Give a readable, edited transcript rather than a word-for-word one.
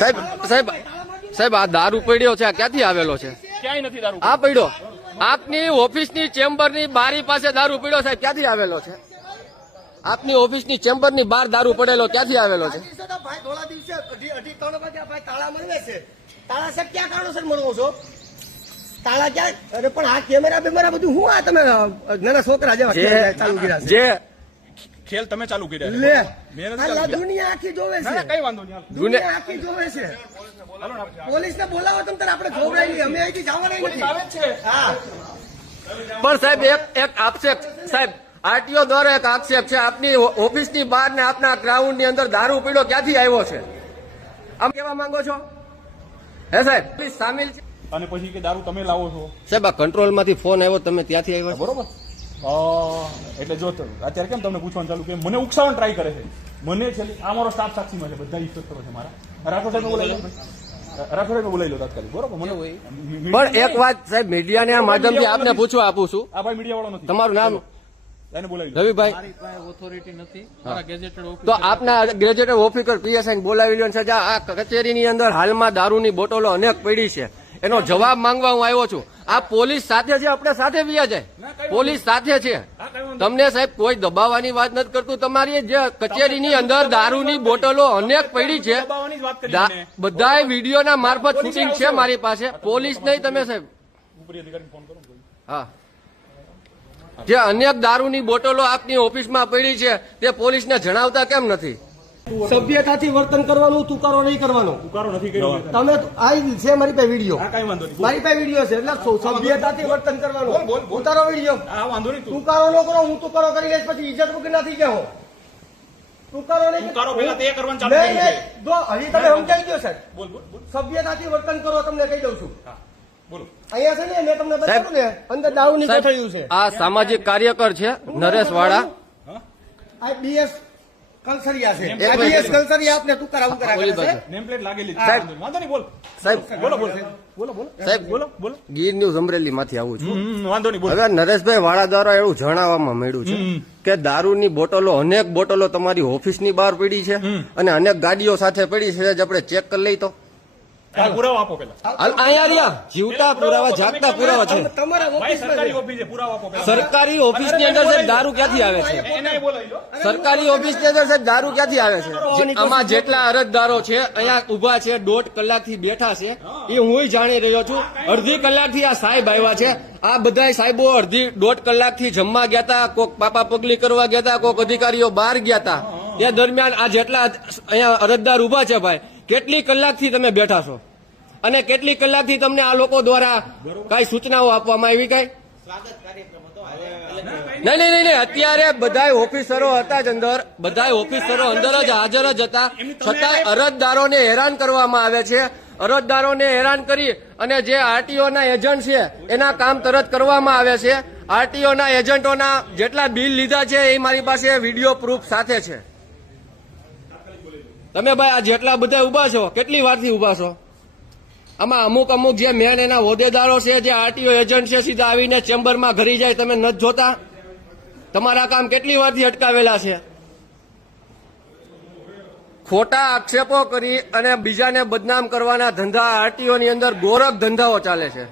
સાહેબ સાહેબ સાહેબ આ દારૂ પડ્યો છે, આ ક્યાંથી આવેલો છે? ક્યાંય નથી દારૂ. આ પડ્યો આપની ઓફિસની ચેમ્બરની બારી પાસે દારૂ પડ્યો સાહેબ, ક્યાંથી આવેલો છે? આપની ઓફિસની ચેમ્બરની બહાર દારૂ પડેલો ક્યાંથી આવેલો છે? ભાઈ થોડા દિવસે 2:30 વાગ્યા ભાઈ તાળા મળવે છે. તાળા સાહેબ ક્યાં કારણોસર મળવો છો? તાળા ક્યાં? અરે પણ આ કેમેરા બેમેરા બધું હું આ તમે નાના છોકરા જેવા ચાલુ કર્યા છે. જે ખેલ તમે ચાલુ કર્યા છે. લે મેં નથી આ ચાલુ કર્યા. દુનિયા આખી જોવે ના, ના, છે. કઈ વાંધો નહીં. દુનિયા આખી જોવે છે. પોલીસને બોલાવો તમે તારે આપણે ખોબરાઈ નહીં. અમે અહીંથી જવાના પોલીસ આવે નથી. જ છે. હા પણ સાહેબ એક આક્ષેપ સાહેબ આરટીઓ દ્વારા એક આક્ષેપ છે, આપની ઓફિસની બહાર ને આપના ગ્રાઉન્ડ ની અંદર દારૂ પીડો ક્યાંથી આવ્યો છે? આમ કેવા માંગો છો? હે સાહેબ પ્લીઝ સામેલ છે. અને પછી કે દારૂ તમે લાવો છો, સાહેબ આ કંટ્રોલ માંથી ફોન આવ્યો, તમે ત્યાંથી આવ્યો છો? બરોબર. એટલે જો અત્યારે કેમ તમને પૂછવાનું ચાલુ કે મને ઉકસાવવાનું ટ્રાય કરે છે. મને છેલ્લી આ મારો સ્ટાફ સાક્ષીમાં છે, બધા ઇન્સ્પેક્ટરો છે મારા. રાઠોડ સાહેબ બોલાવી લો, રાઠોડ સાહેબ બોલાવી લો તાત્કાલિક. બરોબર. મને પણ એક વાત સાહેબ મીડિયાના માધ્યમથી આપને પૂછવા આપું છું, આ ભાઈ મીડિયા વાળો નથી. તમારું નામ? એને બોલાવી લો. રવિભાઈ. ઓથોરિટી નથી, મારા ગેજેટેડ તો આપના ગ્રેજ્યુએટ ઓફિસર પીએસઆઈ બોલાવી લો છે. આ કચેરીની અંદર હાલમાં દારૂની બોટલો અનેક પડી છે, એનો જવાબ માંગવા હું આવ્યો છું. આ પોલીસ સાથે છે, આપણે સાથે વ્યા જાય, પોલીસ સાથે છે. તમને સાહેબ કોઈ દબાવવાની વાત નથી કરતું. તમારી જે કચેરીની અંદર દારૂની બોટલો અનેક પડી છે, દબાવવાની જ વાત કરી મને. બધા વિડીયોના મારફત શૂટિંગ છે મારી પાસે. પોલીસ નહીં તમે સાહેબ. ઉપરી અધિકારીને ફોન કરો. હા, જે અનેક દારૂની બોટલો આપની ઓફિસમાં પડી છે તે પોલીસને જણાવતા કેમ નથી? સભ્યતાથી વર્તન કરવાનું, તુકારો નહીં કરવાનો. ઉકારો નથી કર્યો. તમે આ છે મારી પાસે વિડીયો, આ કઈ વાંધો નહીં. મારી પાસે વિડીયો છે એટલે સભ્યતાથી વર્તન કરવાનું. ઉતારો વિડીયો. આ વાંધો નહીં. તું તુકારો ન કરો, હું તુકારો કરી લઈશ પછી ઇજ્જત મૂકી નથી જાઓ. તુકારો નહીં. ઉકારો પહેલા તે કરવાનું ચાલુ નહીં, કર્યું છે. નહીં. જો હજી તમે સમજાઈ ગયો સાહેબ. બોલ બોલ બોલ. સભ્યતાથી વર્તન કરો, તમને કહી દઉં છું. હા બોલો. અહીંયા છે ને મેં તમને બતાવ્યું ને અંદર દારૂની કોઠડીયું છે. આ સામાજિક કાર્યકર છે નરેશ વાળા. હા આ બીએસ કલસરિયા છે. એક આ બીએસ કલસરિયા આપને તુકારા ઉકારા કરે છે. નેમ પ્લેટ લાગેલી છે. સાહેબ. વાંધો નહીં. બોલ સાહેબ બોલો બોલો બોલો બોલો સાહેબ બોલો બોલો. ગીર ન્યૂઝ અમરેલી માંથી આવું છું. વાંધો નહીં. બોલ. હવે નરેશભાઈ વાળા દ્વારા એવું જણાવવામાં મળ્યું છે કે દારૂની બોટલો અનેક બોટલો તમારી ઓફિસની બહાર પડી છે અને અનેક ગાડીઓ સાથે પડી છે. આપણે ચેક કરી લઈ તો એનો પુરાવો આપો પહેલા. અહીંયા રહ્યા જીવતા પુરાવા, જાગતા પુરાવા છે. તમારા ભાઈ ઓફિસમાં સરકારી ઓફિસ છે, પુરાવો આપો પહેલા. સરકારી ઓફિસની અંદર સાહેબ દારૂ ક્યાંથી આવે છે? એને બોલાવી લો. સરકારી ઓફિસની અંદર સાહેબ દારૂ ક્યાંથી આવે છે? આમાં જેટલા અરજદારો છે અહીંયા ઉભા છે, 1.5 કલાકથી બેઠા છે, એ હું જાણી રહ્યો છું. અડધી કલાકથી આ સાહેબ આવ્યા છે. આ બધા સાહેબો 1.5 કલાકથી જમવા ગયા હતા, કોક પાપા પગલી કરવા ગયા હતા, કોક અધિકારીઓ બહાર ગયા હતા. એ દરમિયાન આ જેટલા અહીંયા અરજદાર ઉભા છે ભાઈ, કેટલી કલાકથી તમે બેઠા છો અને કેટલી કલાકથી તમને આ લોકો દ્વારા કઈ સૂચનાઓ આપવામાં આવી? કઈ નહીં. અત્યારે બધા ઓફિસરો હતા જ અંદર, બધા ઓફિસરો અંદર જ હાજર જ હતા, છતાંય અરજદારોને હેરાન કરવામાં આવે છે. અરજદારોને હેરાન કરી અને જે આરટીઓના એજન્ટ છે એના કામ તરત કરવામાં આવે છે. આરટીઓના એજન્ટોના જેટલા બિલ લીધા છે એ મારી પાસે વિડીયો પ્રૂફ સાથે છે. તમે ભાઈ આ જેટલા બધા ઉભા છો, કેટલી વારથી ઉભા છો? આમાં અમુક જે મેન એના હોદ્દેદારો છે, જે આરટીઓ એજન્ટ છે, સીધા આવીને ચેમ્બરમાં ઘરી જાય. તમે નથી જોતા? તમારા કામ કેટલી વારથી અટકાવેલા છે? ખોટા આક્ષેપો કરી અને બીજાને બદનામ કરવાના ધંધા આરટીઓની અંદર ગોરખ ધંધાઓ ચાલે છે.